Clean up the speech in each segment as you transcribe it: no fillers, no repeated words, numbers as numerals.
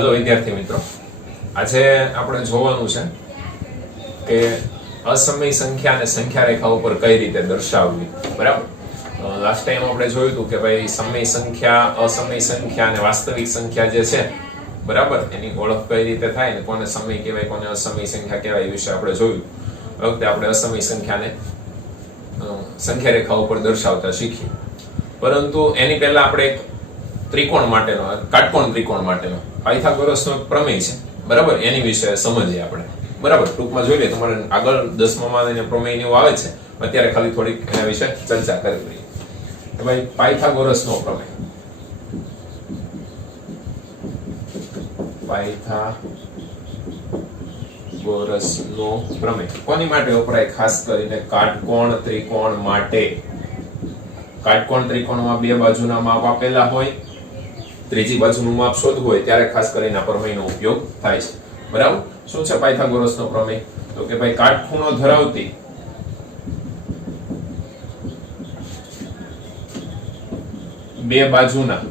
Hello विद्यार्थी मित्रों, आज આપણે જોવાનું છે કે અસમય સંખ્યા અને સંખ્યા રેખા ઉપર કઈ રીતે દર્શાવવી. બરાબર, લાસ્ટ ટાઈમ આપણે જોયું હતું કે ભાઈ સમય સંખ્યા, અસમય સંખ્યા અને વાસ્તવિક સંખ્યા જે છે, બરાબર, એની ઓળખ કઈ રીતે થાય ને કોને સમય કહેવાય કોને અસમય સંખ્યા કહેવાય એ વિશે આપણે જોયું. વખતે આપણે અસમય સંખ્યાને સંખ્યા રેખા ઉપર દર્શાવતા શીખ્યું, પરંતુ એની પહેલા આપણે એક ત્રિકોણ માટેનો, કાટકોણ ત્રિકોણ માટેનો પાયથાગોરસનો એક પ્રમેય છે, બરાબર, એની વિશે સમજીએ આપણે. બરાબર, ટૂંકમાં જોઈ લે, તમારે આગળ 10માં એને પ્રમેય ને આવે છે, અત્યારે ખાલી થોડીક એના વિશે ચર્ચા કરી લઈએ. કે ભાઈ પાયથાગોરસનો પ્રમેય, પાયથાગોરસનો પ્રમેય કોની માટે વપરાય? ખાસ કરીને કાટકોણ ત્રિકોણ માટે. કાટકોણ ત્રિકોણમાં બે બાજુના માપ આપેલા હોય, ત્રીજી બાજુનું માપ શોધવું હોય ત્યારે ખાસ કરીને આ પ્રમેયનો ઉપયોગ થાય છે. બરાબર, શું છે પાયથાગોરસનો પ્રમેય? તો કે ભાઈ કાટખૂણો ધરાવતી બે બાજુના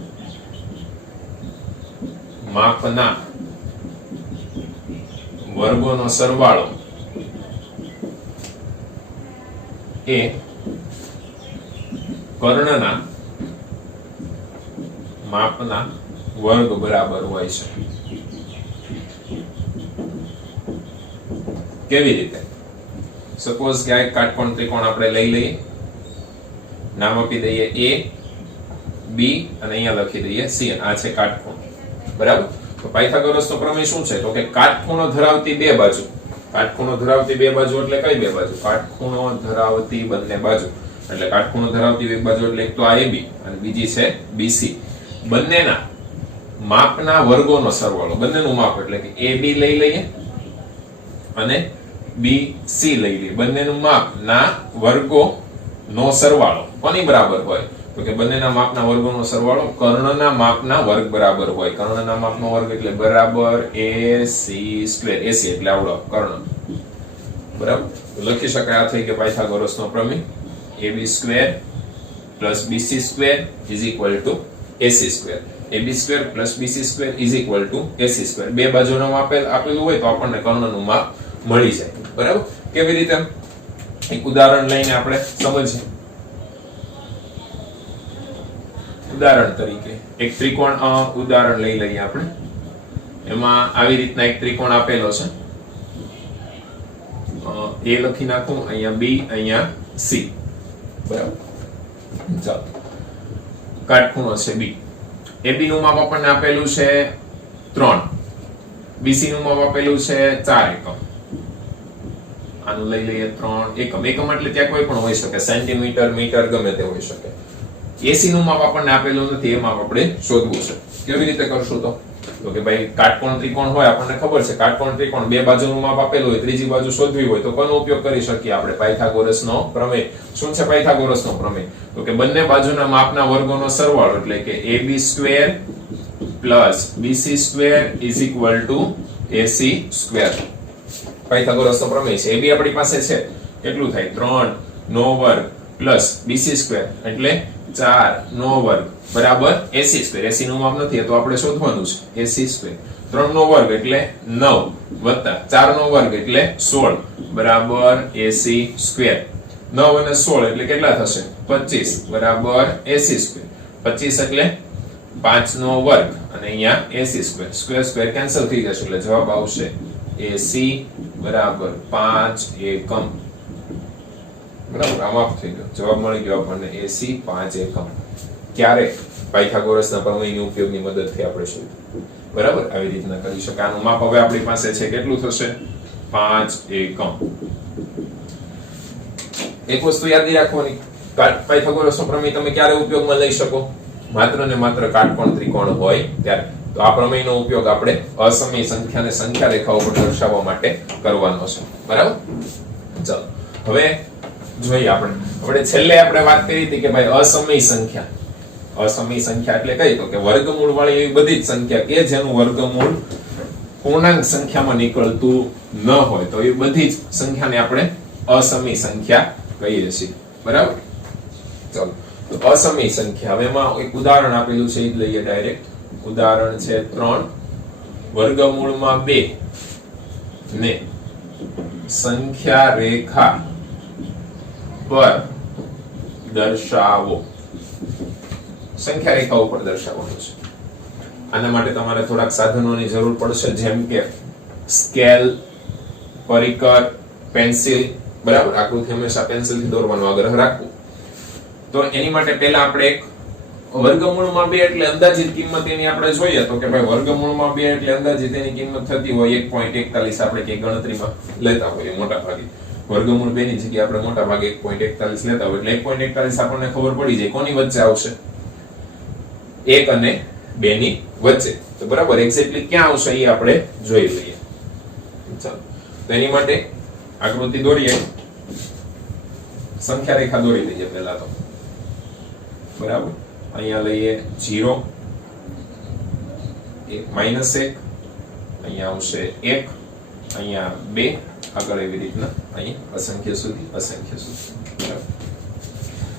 માપના વર્ગોનો સરવાળો એ કર્ણના માપના વર્ગ બરાબર હોય છે. કેવી રીતે? સપોઝ કે આ એક કાટકોણ ત્રિકોણ આપણે લઈ લઈએ, નામ આપી દઈએ A, B અને અહીંયા લખી દઈએ C. આ છે કાટકોણ. બરાબર, તો પાયથાગોરસનો પ્રમેય શું છે? તો કે કાટખૂણો ધરાવતી બે બાજુ. કાટખૂણો ધરાવતી બે બાજુ એટલે કઈ બે બાજુ? કાટખૂણો ધરાવતી બંને બાજુ એટલે કાટખૂણો ધરાવતી એક બાજુ એટલે એક તો આ AB અને બીજી છે BC. બંનેના માપના વર્ગોનો સરવાળો, બંનેનું માપ એટલે કે AB લઈ લઈએ અને BC લઈ લઈએ. બંનેનું માપના વર્ગોનો સરવાળો કોની બરાબર હોય? તો કે બંનેના માપના વર્ગોનો સરવાળો કર્ણના માપના વર્ગ બરાબર હોય. કર્ણના માપનો વર્ગ એટલે બરાબર AC². AC એટલે આવડો કર્ણ. બરાબર, તો લખી શકાય આ થઈ કે પાયથાગોરસનો પ્રમેય AB² + BC² is equal to AC². AB² + BC² is equal to AC². બે બાજુનું માપ આપેલું હોય તો આપણને કર્ણનું માપ મળી જાય. બરાબર, કેવી રીતે? એક ઉદાહરણ લઈને આપણે સમજીએ. ઉદાહરણ તરીકે એક ત્રિકોણ ઉદાહરણ લઈ લઈએ આપણે. એમાં આવી રીતના એક ત્રિકોણ આપેલો છે. A લખી નાખું, અહીંયા B, અહીંયા C. બરાબર, ચાલો, કાટખૂણો છે B. AB નું માપ આપણને આપેલું છે 3, BC નું માપ આપેલું છે 4 એકમ. આનું લઈ લઈએ 3 એકમ. એકમ એટલે ત્યાં કોઈ પણ હોઈ શકે, સેન્ટીમીટર, મીટર, ગમે તે હોઈ શકે. AC નું માપ આપણને આપેલું નથી, એ માપ આપણે શોધવું છે. કેવી રીતે કરશું? તો કે ભાઈ કાટકોણ ત્રિકોણ હોય, આપણને ખબર છે કાટકોણ ત્રિકોણ બે બાજુનું માપ આપેલું હોય, ત્રીજી બાજુ શોધવી હોય તો કોનો ઉપયોગ કરી શકીએ આપણે? પાયથાગોરસનો પ્રમેય. શું છે પાયથાગોરસનો પ્રમેય? તો કે બંને બાજુના માપના વર્ગોનો સરવાળો એટલે કે AB² + BC² is equal to AC². પાયથાગોરસનો પ્રમેય છે. AB આપણી પાસે છે, કેટલું થાય? 3 નો વર્ગ પ્લસ BC² એટલે 4 નો વર્ગ બરાબર AC². AC નું માપ નથી તો આપણે શોધવાનું છે AC². 3 નો વર્ગ એટલે 9 વત્તા 4 નો વર્ગ એટલે 16 બરાબર AC². 9 અને 16 એટલે કેટલા થશે? 25 બરાબર AC². 25 એટલે 5 નો વર્ગ અને અહીંયા AC². સ્ક્વેર સ્ક્વેર કેન્સલ થઈ જશે એટલે જવાબ આવશે AC બરાબર 5 એકમ. બરાબર, આ માપ થઈ ગયો, જવાબ મળી ગયો આપણને AC 5 એકમ. ક્યારે? પાયથાગોરસના પ્રમેયની ઉપયોગની મદદથી આપણે શોધ્યું. બરાબર, આવી રીતના કરી શકાય. આનું માપ હવે આપણી પાસે છે, કેટલું થશે? 5 એકમ. એક વસ્તુ યાદ રાખવાની, પાયથાગોરસનો પ્રમેય તમે ક્યારે ઉપયોગમાં લઈ શકો? માત્ર ને માત્ર કાટકોણ ત્રિકોણ હોય ત્યારે. તો આ પ્રમેયનો ઉપયોગ આપણે અસમય સંખ્યાને સંખ્યા રેખાઓ પર દર્શાવવા માટે કરવાનો છે. બરાબર, ચાલો હવે જોઈએ આપણે છેલ્લે આપણે વાત કરી હતી કે ભાઈ અસમય સંખ્યા. અસમય સંખ્યા એટલે કઈ? તો કે વર્ગમૂળ વાળી એવી બધી જ સંખ્યા કે જેનું વર્ગમૂળ પૂર્ણાંક સંખ્યામાં નીકળતું ન હોય તો એ બધી જ સંખ્યાને આપણે અસમય સંખ્યા કહીએ છીએ. બરાબર, ચાલો તો અસમય સંખ્યા. હવે એમાં એક ઉદાહરણ આપેલું છે, એ જ લઈએ ડાયરેક્ટ. ઉદાહરણ છે 3 વર્ગમૂળમાં 2 ને સંખ્યા રેખા પર દર્શાવો. સંખ્યા રેખા ઉપર દર્શાવવાનું છે. આના માટે તમારે થોડાક સાધનોની જરૂર પડશે, જેમ કે સ્કેલ, પરિકર, પેન્સિલ. બરાબર, આકૃતિ હંમેશા પેન્સિલથી દોરવાનો આગ્રહ રાખવો. તો એની માટે પહેલા આપણે એક વર્ગમૂળમાં 2 એટલે અંદાજિત કિંમત એની આપણે જોઈએ તો કે ભાઈ વર્ગમૂળમાં 2 એટલે અંદાજિત એની કિંમત થતી હોય 1.41. આપણે કે ગણતરીમાં લેતા હોઈએ મોટા ભાગે વર્ગમૂળ 2 ની જગ્યાએ આપણે મોટા ભાગે 1.41 લેતા હોય એટલે 1.41 આપણને ખબર પડી જાય કોની વચ્ચે આવશે, 1 અને 2 ની વચ્ચે. તો બરાબર એક્ઝેક્ટલી ક્યાં આવશે એ આપણે જોઈ લઈએ. ચાલો, તો એની માટે આકૃતિ દોરીએ. સંખ્યા રેખા દોરી દઈએ પહેલા તો. બરાબર, અહીંયા લઈએ 0, -1, અહીંયા આવશે 1, અહીંયા 2, આગળ એવી રીતના અહીં અસંખ્ય સુધી બરાબર.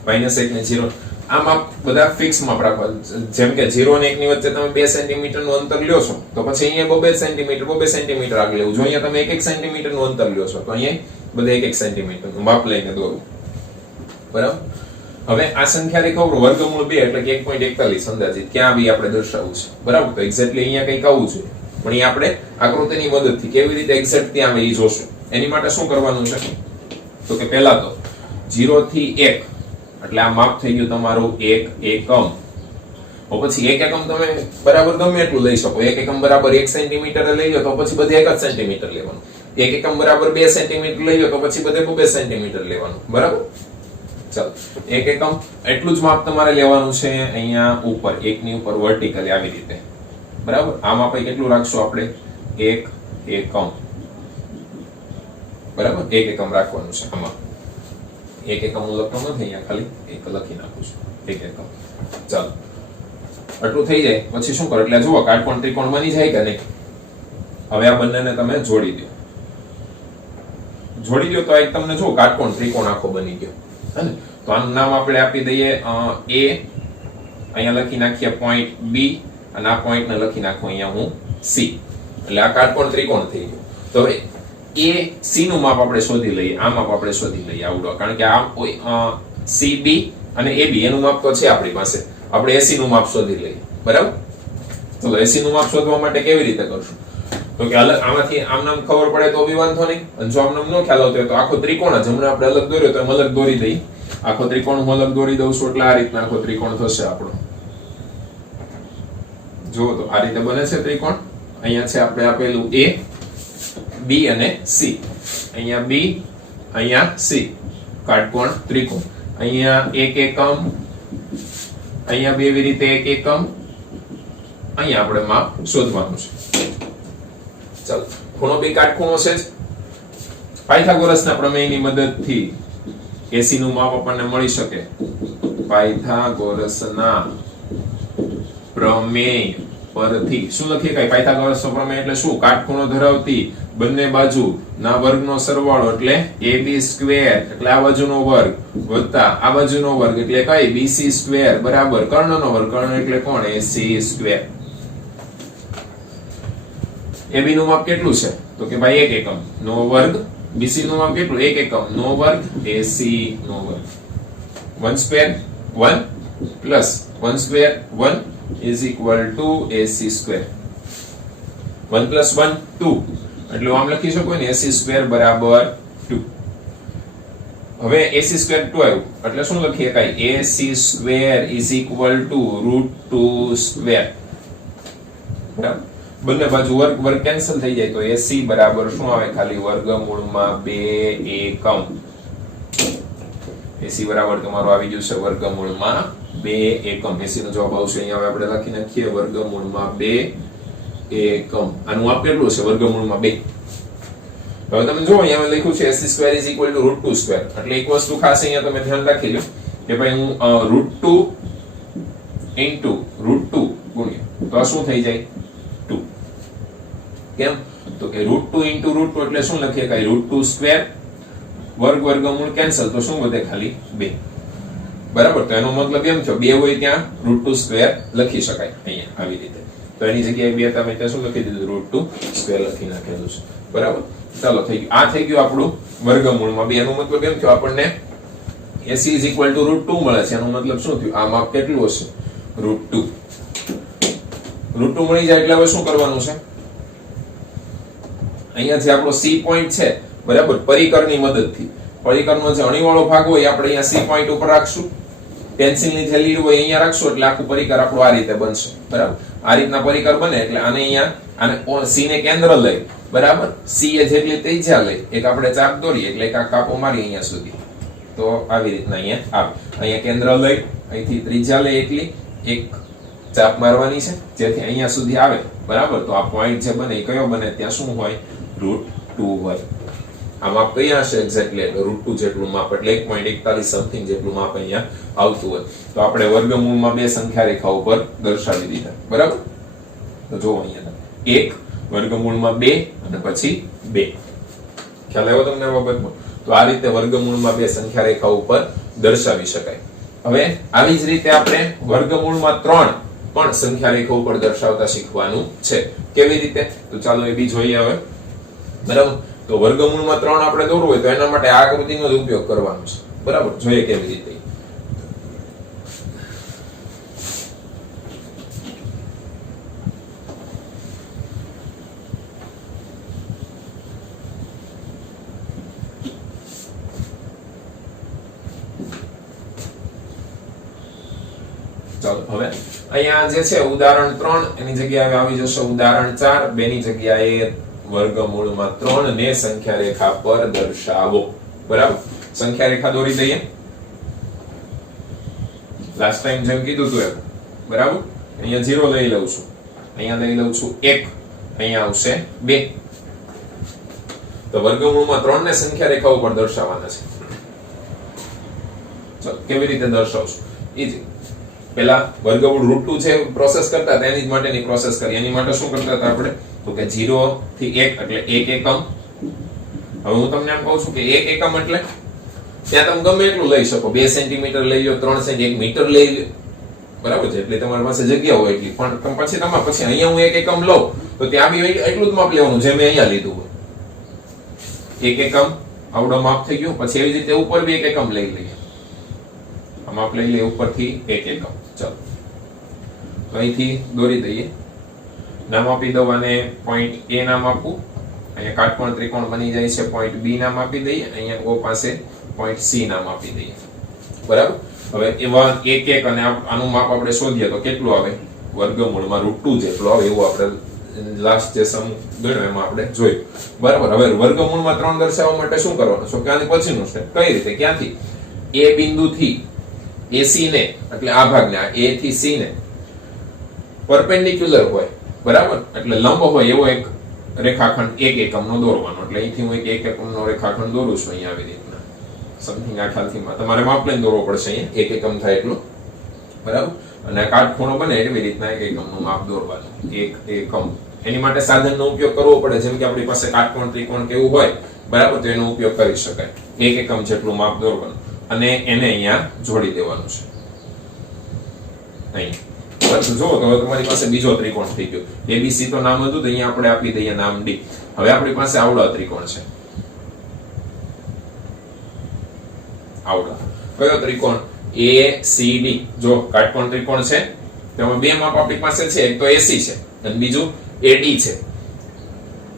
-1 ને 0 આ માપ બધા ફિક્સ માપ રાખવા. જેમ કે 0 અને 1 ની વચ્ચે તમે 2 સેન્ટીમીટર નું અંતર લ્યો છો તો પછી અહીંયા 2 સેન્ટીમીટર આગળ લેવું. જો અહીંયા તમે 1 સેન્ટીમીટર નું અંતર લ્યો છો તો અહીંયા બધા 1 સેન્ટીમીટર નું માપ લઈને દોરો. બરાબર, હવે આ સંખ્યા રેખા ઉપર વર્ગમૂળ 2 એટલે કે 1.41 અંદાજિત ક્યાં આવી આપણે દર્શાવવું છે. બરાબર, તો એક્ઝેક્ટલી અહીંયા કંઈક આવું છે, પણ એ આપણે આકૃતિની મદદથી કેવી રીતે એક્ઝેક્ટ ત્યાં આવે એ જોશું. એની માટે શું કરવાનું છે તો કે પહેલા તો 0 થી 1 એટલે આ માપ થઈ ગયું તમારું 1 એકમ. પછી 1 એકમ તમે બરાબર ગમે એટલું લઈ શકો. 1 એકમ બરાબર 1 સેન્ટીમીટર લઈ લો તો પછી બધે 1 જ સેન્ટીમીટર લેવાનું. 1 એકમ બરાબર 2 સેન્ટીમીટર લઈ લો તો પછી બધે 2 સેન્ટીમીટર લેવાનું. બરાબર, ચાલો 1 એકમ એટલું જ માપ તમારે લેવાનું છે અહીંયા ઉપર 1 ની ઉપર વર્ટિકલી આવી રીતે. બરાબર, આ માપ કેટલું રાખશું આપણે 1 એકમ. બરાબર, 1 એકમ રાખવાનું છે આમાં. 1 એકમ હું લખતો નથી અહીંયા, ખાલી 1 લખી નાખું છું 1 એકમ. ચાલો, આટલું થઈ જાય પછી શું કરો એટલે જુઓ કાટકોણ ત્રિકોણ બની જાય કે નહીં. હવે આ બંનેને તમે જોડી દો. તો એક તમને જો કાટકોણ ત્રિકોણ આખો બની ગયો. તો આનું નામ આપણે આપી દઈએ A. અહીંયા લખી નાખીએ પોઈન્ટ B અને આ પોઈન્ટ ને લખી નાખું અહીંયા હું C. એટલે આ કાટકોણ ત્રિકોણ થઈ ગયો. તો હવે AC નું માપ આપણે શોધી લઈએ. આ માપ આપણે શોધી લઈએ આવડો, કારણ કે આ CB અને AB એનું માપ તો છે આપણી પાસે. આપણે AC નું માપ શોધી લઈએ. બરાબર, તો AC નું માપ શોધવા માટે કેવી રીતે કરશું તો કે અલગ આમાંથી આમ નામ ખબર પડે તો બી વાંધો નહીં, અને જો આમ નામ ન ખ્યાલ આવતો હોય તો આખો ત્રિકોણ જ હમણાં આપણે અલગ દોર્યો તો એમ અલગ દોરી દઈએ. આખો ત્રિકોણ હું અલગ દોરી દઉં છું એટલે આ રીતના આખો ત્રિકોણ થશે આપણો. જો તો આ રીતે બને છે ત્રિકોણ. અહીંયા છે આપણે આપેલું A, B અને C. અહીંયા B, અહીંયા C, કાટકોણ ત્રિકોણ. અહીંયા 1 એકમ, અહીંયા બે એવી રીતે 1 એકમ. અહીંયા આપણે માપ શોધવાનું છે. ચાલો, ખૂણો બી કાટખૂણો છે જ. પાયથાગોરસના પ્રમેયની મદદથી AC નું માપ આપણને મળી શકે. પાયથાગોરસના પ્રમેય પરથી શું લખીએ કે પાયથાગોરસનો પ્રમેય એટલે શું? કાટખૂણો ધરાવતી બંને બાજુ ના વર્ગનો સરવાળો એટલે AB સ્ક્વેર એટલે આ બાજુનો વર્ગ વત્તા આ બાજુનો વર્ગ એટલે કઈ BC સ્ક્વેર બરાબર કર્ણનો વર્ગ. કર્ણ એટલે કોણ? AC square. AB નું માપ કેટલું છે તો કે ભાઈ 1 એકમ નો વર્ગ. BC નું માપ કેટલું? 1 એકમ નો વર્ગ. AC નો વર્ગ. 1 square 1 plus 1 square 1 is equal to AC square. 1 plus 1 2 એટલે આમ લખી શકો ને AC સ્ક્વેર બરાબર 2. હવે AC સ્ક્વેર 2 આવ્યું એટલે શું લખીએ કાઈ AC square is equal to √2 square. બરાબર, બંને બાજુ વર્ગ વર્ગ કેન્સલ થઈ જાય તો AC બરાબર શું આવે? ખાલી વર્ગમૂળમાં 2 એકમ. AC બરાબર તમારો આવી ગયું છે વર્ગમૂળમાં 2 એકમ. AC નો જવાબ આવશે અહીંયા. હવે આપણે લખી નાખીએ વર્ગમૂળમાં 2 એકમ. આનું માપ કેટલું છે? વર્ગમૂળમાં 2. હવે તમે જો અહીંયા લખ્યું છે AC square is equal to √2 square. એટલે એક વસ્તુ ખાસ અહીંયા તમે ધ્યાન રાખી લો કે ભાઈ હું √2 into √2 ગુણ્યા તો આ શું થઈ જાય? 2. કેમ? તો કે √2 into √2 એટલે શું લખીએ કાઈ √2 સ્ક્વેર વર્ગ વર્ગમૂળ કેન્સલ તો શું વધે? ખાલી 2. બરાબર, તો એનો મતલબ એમ થયો 2 હોય ત્યાં √2 સ્ક્વેર લખી શકાય અહીંયા આવી રીતે. તો એની જગ્યાએ 2 તમે ત્યાં શું લખી દીધું √2² લખી નાખેલું છે બરાબર. ચાલો થઈ ગયું, આ થઈ ગયું આપણું વર્ગમૂળમાં 2. એનો મતલબ એમ થયો આપણને AC = √2 મળે છે. એનો મતલબ શું થયું, આ માપ કેટલું હશે √2. √2 મળી જાય એટલે હવે શું કરવાનું છે, અહીંયાથી આપણો C પોઈન્ટ છે બરાબર, પરિકરની મદદથી પરિકરનો જે અણીવાળો ભાગ હોય આપણે અહીંયા C પોઈન્ટ ઉપર રાખશું, પેન્સિલની થેલી હોય અહીંયા રાખશું એટલે આખું પરિકર આપણું આ રીતે બનશે બરાબર. આ રીતના પરિકર બને એટલે આને અહીંયા આને C ને કેન્દ્ર લઈ બરાબર, C એ જેટલી ત્રિજ્યા લઈ એક આપણે ચાપ દોરીએ એટલે એક આ કાપો મારી અહીંયા સુધી, તો આવી રીતના અહીંયા આવે. અહીંયા કેન્દ્ર લઈ અહીંથી ત્રિજ્યા લઈ એટલી એક ચાપ મારવાની છે જેથી અહીંયા સુધી આવે બરાબર. તો આ પોઈન્ટ જે બને એ કયો બને, ત્યાં શું હોય √2 હોય. આ માપ કયા હશે એક્ઝેક્ટલી, એટલે √2 જેટલું માપ એટલે 1.41 સમથિંગ જેટલું માપ અહીંયા આવતું હોય. તો આપણે વર્ગમૂળમાં 2 સંખ્યા રેખા ઉપર દર્શાવી દીધા બરાબર. તો જો અહીંયા 1 વર્ગમૂળમાં 2 અને પછી 2. ખ્યાલ આવ્યો તમને આ બાબતમાં? તો આ રીતે વર્ગમૂળમાં 2 સંખ્યા રેખા ઉપર દર્શાવી શકાય. હવે આવી જ રીતે આપણે વર્ગમૂળમાં 3 પણ સંખ્યા રેખા ઉપર દર્શાવતા શીખવાનું છે. કેવી રીતે, તો ચાલો એ બી જોઈએ હવે બરાબર. તો વર્ગમૂળમાં 3 આપણે દોરવું હોય તો એના માટે આ આકૃતિનો જ ઉપયોગ કરવાનો છે બરાબર. જોઈએ કેવી રીતે. ચાલો હવે અહીંયા જે છે ઉદાહરણ 3 એની જગ્યાએ આવી જશે ઉદાહરણ 4. 2 ની જગ્યાએ વર્ગમૂળમાં 3 ને સંખ્યા રેખા પર દર્શાવો બરાબર. સંખ્યા રેખા દોરી દઈએ લાસ્ટ ટાઈમ જેમ કીધું હતું એમ બરાબર. અહીંયા 0 લઈ લઉં છું, અહીંયા લઈ લઉં છું 1, અહીંયા આવશે 2. તો વર્ગમૂળમાં 3 ને સંખ્યા રેખા ઉપર દર્શાવવાના છે. ચાલો કેવી રીતે દર્શાવશું, ઈજી. પેલા વર્ગમૂળ √2 છે પ્રોસેસ કરતા હતા એની જ માટેની પ્રોસેસ કરી. એની માટે શું કરતા હતા આપણે, તો કે 0 થી 1 એટલે 1 એકમ. હવે હું તમને એમ કહું છું કે 1 એકમ એટલે ત્યાં તમે ગમે એટલું લઈ શકો, 2 સેન્ટીમીટર લઈ લો, 3 સેન્ટી 1 મીટર લઈ લો બરાબર છે, એટલે તમારી પાસે જગ્યા હોય એટલી. પણ પછી અહીંયા હું 1 એકમ લઉં તો ત્યાં બી એટલું જ માપ લેવાનું જે મેં અહીંયા લીધું હોય. 1 એકમ આવડો માપ થઈ ગયું. પછી એવી રીતે ઉપર બી 1 એકમ લઈ લઈએ, માપ લઈ લઈએ ઉપરથી 1 એકમ. ચાલો તો અહીંથી દોરી દઈએ, નામ આપી દઉં અને પોઈન્ટ A નામ આપું. અહીંયા કાટકોણ ત્રિકોણ બની જાય છે, પોઈન્ટ B નામ આપી દઈએ, અહીંયા O પાસે પોઈન્ટ C નામ આપી દઈએ બરાબર. હવે એવા 1 1 અને આનું માપ આપણે શોધીએ તો કેટલું આવે, વર્ગમૂળમાં √2 જેટલું આવે એવું આપણે લાસ્ટ જે સમ ગણ્યો એમાં આપણે જોયું બરાબર. હવે વર્ગમૂળમાં 3 દર્શાવવા માટે શું કરવાનું છે, ક્યાંથી પછીનું સ્ટેપ કઈ રીતે, ક્યાંથી A બિંદુથી AC ને એટલે આ ભાગને A થી C ને પરપેન્ડિક્યુલર હોય બરાબર, એટલે લંબ હોય એવો એક રેખાખંડ 1 એકમનો દોરવાનો. એટલે અહીંથી હું 1 એકમનો રેખાખંડ દોરું છું અહીંયા આવી રીતના સમથિંગ. આ ખ્યાલથી તમારે માપ લઈને દોરવો પડશે, અહીંયા 1 એકમ થાય એટલું બરાબર. અને કાટખૂણો બને એવી રીતના 1 એકમનું માપ દોરવાનું. 1 એકમ એની માટે સાધનનો ઉપયોગ કરવો પડે, જેમ કે આપણી પાસે કાટકોણ ત્રિકોણ કેવું હોય બરાબર, તો એનો ઉપયોગ કરી શકાય. 1 એકમ જેટલું માપ દોરવાનું અને એને અહીંયા જોડી દેવાનું છે અહીં. જો તો તમારી પાસે બીજો ત્રિકોણ થઈ ગયો. ABC તો નામ હતું, તો અહીંયા આપણે આપી દઈએ નામ D. હવે આપણી પાસે આવડો ત્રિકોણ છે, આવડો કયો ત્રિકોણ ACD. જો કાટકોણ ત્રિકોણ છે તેમાં બે માપ આપણી પાસે છે, એક તો AC છે અને બીજું AD છે.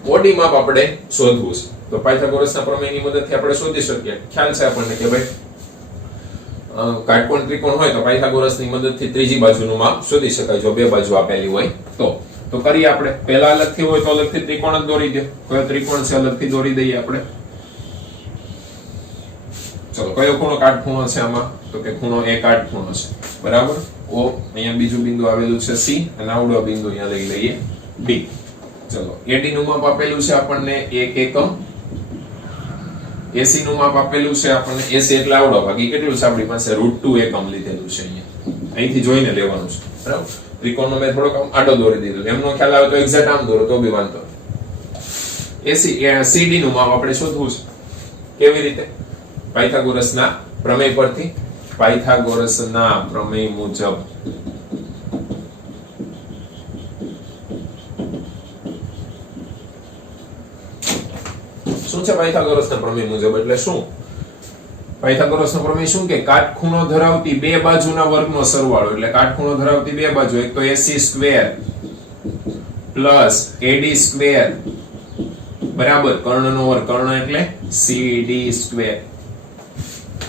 OD માપ આપણે શોધવું છે તો પાયથાગોરસના પ્રમેયની મદદથી આપણે શોધી શકીએ. ખ્યાલ છે આપણને કે ભાઈ કાટકોણ ત્રિકોણ હોય તો પાયથાગોરસની મદદથી ત્રીજી બાજુનું માપ શોધી શકાય જો બે બાજુ આપેલી હોય તો કરીએ આપણે. પહેલા અલગથી હોય તો અલગથી ત્રિકોણ જ દોરી દે. કયો ત્રિકોણ છે અલગથી દોરી દઈએ આપણે. ચલો કયો ખૂણો કાટખૂણો છે આમાં, તો કે ખૂણો A કાટખૂણો છે બરાબર. O અહીંયા બીજું બિંદુ આવેલું છે C અને આવડો બિંદુ અહીંયા લઈ લઈએ D. ચલો AD નું માપ આપેલું છે આપણને 1 એકમ. AC નું માપ આપેલું છે આપણને, AC એટલે આવડો ભાગ, ઈ કેટલું છે આપણી પાસે √2 એકમ લીધેલું છે અહીંયા. અહીંથી જોઈને લેવાનું છે બરાબર. ત્રિકોણનો મેં થોડોક આડો દોરી દીધો, એમનો ખ્યાલ આવે તો એક્ઝેક્ટ આમ દોરો તો બી વાંધો. CD નું માપ આપણે શોધવું છે. કેવી રીતે? પાયથાગોરસના પ્રમેય પરથી. પાયથાગોરસના પ્રમેય મુજબ શું છે પાયથાગોરસના પ્રમેય મુજબ? એટલે શું પાયથાગોરસનો પ્રમેય શું કે કાટખૂણો ધરાવતી બે બાજુના વર્ગનો સરવાળો, એટલે કાટખૂણો ધરાવતી બે બાજુ, એક તો AC square plus AD square બરાબર કર્ણનો વર્ગ, કર્ણ એટલે CD સ્ક્વેર.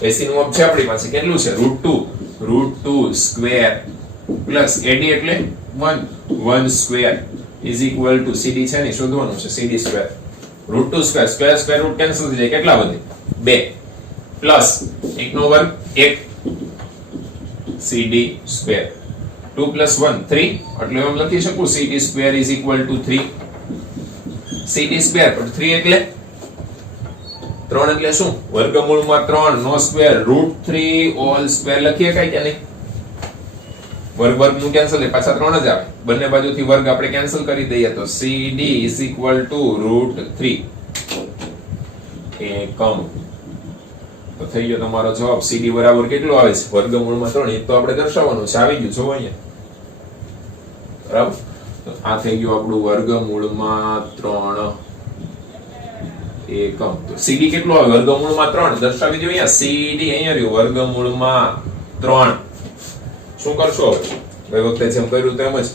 AC નું માપ છે આપણી પાસે કેટલું છે? √2 સ્ક્વેર પ્લસ AD એટલે 1 square is equal to CD છે ને શોધવાનું છે CD square. √2 square square square root cancel થઈ જાય, કેટલા વધે? 2 પ્લસ 1 નો વર્ગ 1 CD સ્ક્વેર 2 + 1 3 એટલે એમ લખી શકું CD square is equal to 3 CD square પર 3 એટલે 3 એટલે શું? વર્ગમૂળમાં 3 નો સ્ક્વેર √3 હોલ સ્ક્વેર લખીએ કઈ કે નહીં? વર્ગ વર્ગ નું કેન્સલ એટલે પાછા 3 જ આવે, બંને બાજુથી વર્ગ આપણે કેન્સલ કરી દઈએ તો CD ઇઝ ઇક્વલ ટુ √3 એકમ. તો થઈ ગયો તમારો જવાબ. CD બરાબર કેટલો આવે છે? વર્ગમૂળમાં 3. એ તો આપણે દર્શાવવાનું છે, આવી ગયું જો અહીંયા બરાબર. તો આ થઈ ગયું આપણું વર્ગમૂળમાં 3 એકમ. તો CD કેટલો આવે? વર્ગમૂળમાં 3 દર્શાવી દો અહીંયા. CD અહીંયા રહ્યું વર્ગમૂળમાં 3. શું કરશો હવે? ગઈ વખતે જેમ કર્યું તેમ જ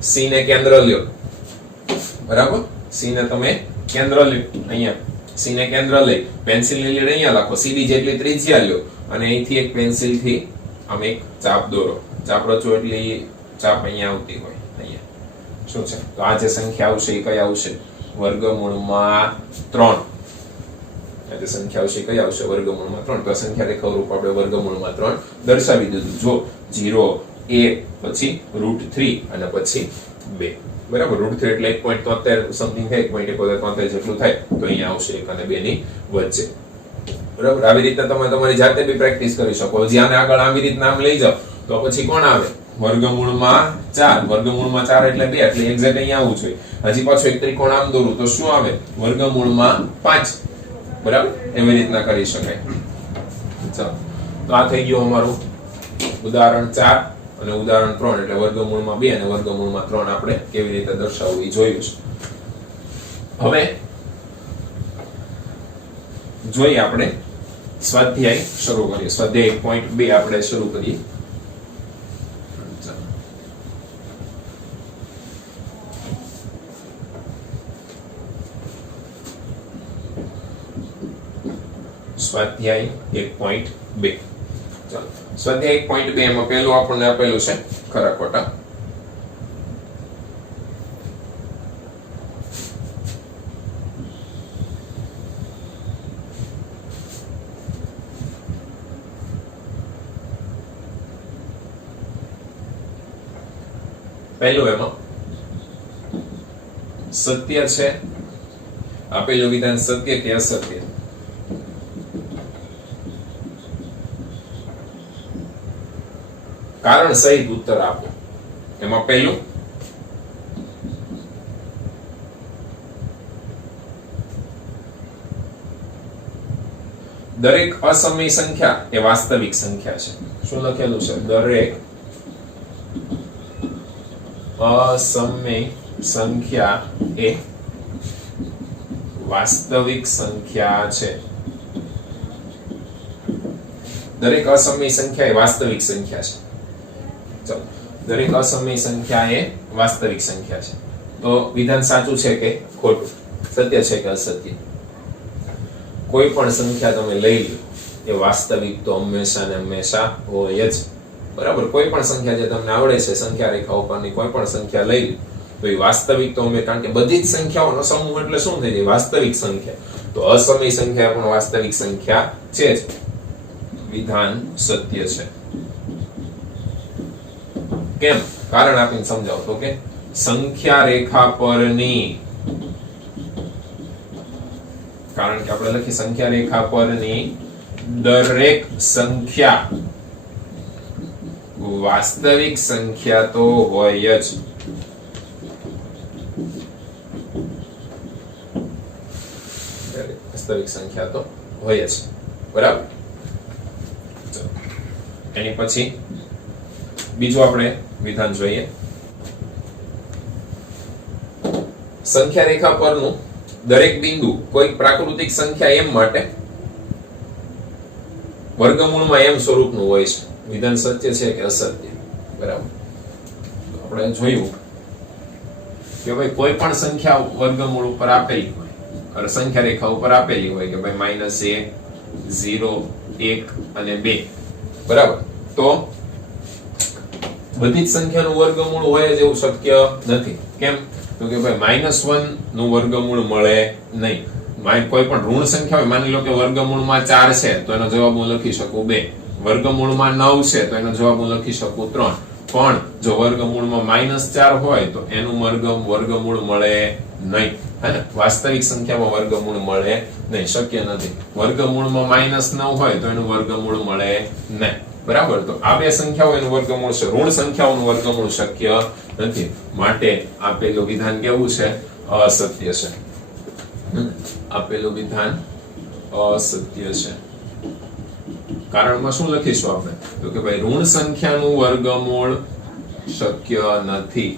C ને કેન્દ્ર લ્યો બરાબર. C ને તમે કેન્દ્ર લ્યો અહીંયા. C ને કેન્દ્ર લઈ પેન્સિલની લીડ અહીંયા લખો, CD જેટલી ત્રિજ્યા લ્યો અને અહીંથી એક પેન્સિલ થી આમ એક ચાપ દોરો. ચાપ રચો એટલે ચાપ અહીંયા આવતી હોય અહીંયા. શું છે? તો આ જે સંખ્યા આવશે એ કઈ આવશે? વર્ગમૂળમાં 3. આ જે સંખ્યા આવશે કઈ આવશે? વર્ગમૂળમાં 3. તો સંખ્યા રેખા રૂપ આપણે વર્ગમૂળમાં 3 દર્શાવી દીધું. જો 0 1 પછી √3 અને પછી 2 બરાબર. √3 એટલે 1.73 સમથિંગ થાય, 1.73 જેટલું થાય. તો અહીંયા આવશે 1 અને 2 ની વચ્ચે બરાબર. આવી રીતે તમે તમારી જાતે બી પ્રેક્ટિસ કરી શકો. જ્યાં આગળ આવી રીતે નામ લઈ જાવ તો પછી કોણ આવે? વર્ગમૂળમાં 4. વર્ગમૂળમાં 4 એટલે 2 એટલે એક્ઝેક્ટ અહીંયા આવવું જોઈએ. હજી પાછું એક ત્રિકોણ આમ દોરું તો શું આવે? વર્ગમૂળમાં 5 બરાબર. એવી રીતના કરી શકાય. ચાલો તો આ થઈ ગયું અમારું ઉદાહરણ 4 અને ઉદાહરણ 3 એટલે વર્ગમૂળમાં 2 અને વર્ગમૂળમાં 3 આપણે કેવી રીતે દર્શાવવું એ જોયું છે. હવે જોઈએ આપણે સ્વાધ્યાય શરૂ કરીએ. સ્વાધ્યાય 1.2 આપણે શરૂ કરીએ. સ્વાધ્યાય 1.2. ચાલો સ્વાધ્યાય 1.2 એમાં પહેલું આપણને આપેલું છે ખરા ખોટા. પહેલું એમાં સત્ય છે. આપેલું વિધાન સત્ય કે અસત્ય? કારણ સહિત ઉત્તર આપો. એમાં પહેલું દરેક અસમય સંખ્યા એ વાસ્તવિક સંખ્યા છે. શું લખેલું છે? દરેક અસમય સંખ્યા એ વાસ્તવિક સંખ્યા છે. દરેક અસમય સંખ્યા એ વાસ્તવિક સંખ્યા છે. ચલો દરેક અસમય સંખ્યા એ વાસ્તવિક સંખ્યા છે. તો વિધાન સાચું છે કે ખોટું? સત્ય છે કે અસત્ય? કોઈ પણ સંખ્યા તમે લઈ લો એ વાસ્તવિક તો હંમેશા ને હંમેશા હોય જ બરાબર. કોઈ પણ સંખ્યા જે તમને આવડે છે સંખ્યા રેખા ઉપરની કોઈ પણ સંખ્યા લઈ લો તો એ વાસ્તવિક તો અમે, કારણ કે બધી જ સંખ્યાઓનો સમૂહ એટલે શું થઈ જાય? વાસ્તવિક સંખ્યા. તો અસમય સંખ્યા પણ વાસ્તવિક સંખ્યા છે જ. વિધાન સત્ય છે. કેમ? કારણ આપીને સમજાવો તો કે સંખ્યા રેખા પરની, કારણ કે આપણે લખી સંખ્યા રેખા પરની દરેક સંખ્યા વાસ્તવિક સંખ્યા તો હોય જ. વાસ્તવિક સંખ્યા તો હોય જ બરાબર. એની પછી બીજું આપણે વિધાન જોઈએ. સંખ્યા રેખા પરનું દરેક બિંદુ કોઈ પ્રાકૃતિક સંખ્યા એમ માટે વર્ગમૂળમાં એમ સ્વરૂપનું હોય છે. વિધાન સત્ય છે કે અસત્ય? બરાબર. આપણે જોયું કે ભાઈ કોઈ પણ સંખ્યા વર્ગમૂળ ઉપર આપેલી હોય, સંખ્યા રેખા ઉપર આપેલી હોય કે ભાઈ -1, 0, 1 અને 2, બરાબર. તો બધી જ સંખ્યાનું વર્ગમૂળ હોય જ એવું શક્ય નથી. કેમ? તો કે ભાઈ -1 નું વર્ગમૂળ મળે નહીં. કોઈ પણ ઋણ સંખ્યા હોય, માની લો કે વર્ગમૂળમાં 4 છે તો એનો જવાબ હું લખી શકું 2, વર્ગમૂળમાં 9 છે તો એનો જવાબ હું લખી શકું 3. પણ જો વર્ગમૂળમાં -4 હોય તો એનું વર્ગમૂળ મળે નહીં. હે ને? વાસ્તવિક સંખ્યામાં વર્ગમૂળ મળે નહીં, શક્ય નથી. વર્ગમૂળમાં -9 હોય તો એનું વર્ગમૂળ મળે નહીં. બરાબર. તો આ બે સંખ્યાઓ એનું વર્ગમૂળ છે, ઋણ સંખ્યાઓનું વર્ગમૂળ શક્ય નથી. માટે આપેલું વિધાન કેવું છે? અસત્ય છે. આપેલું વિધાન અસત્ય છે. કારણમાં શું લખીશું આપણે? તો કે ભાઈ ઋણ સંખ્યાનું વર્ગમૂળ શક્ય નથી.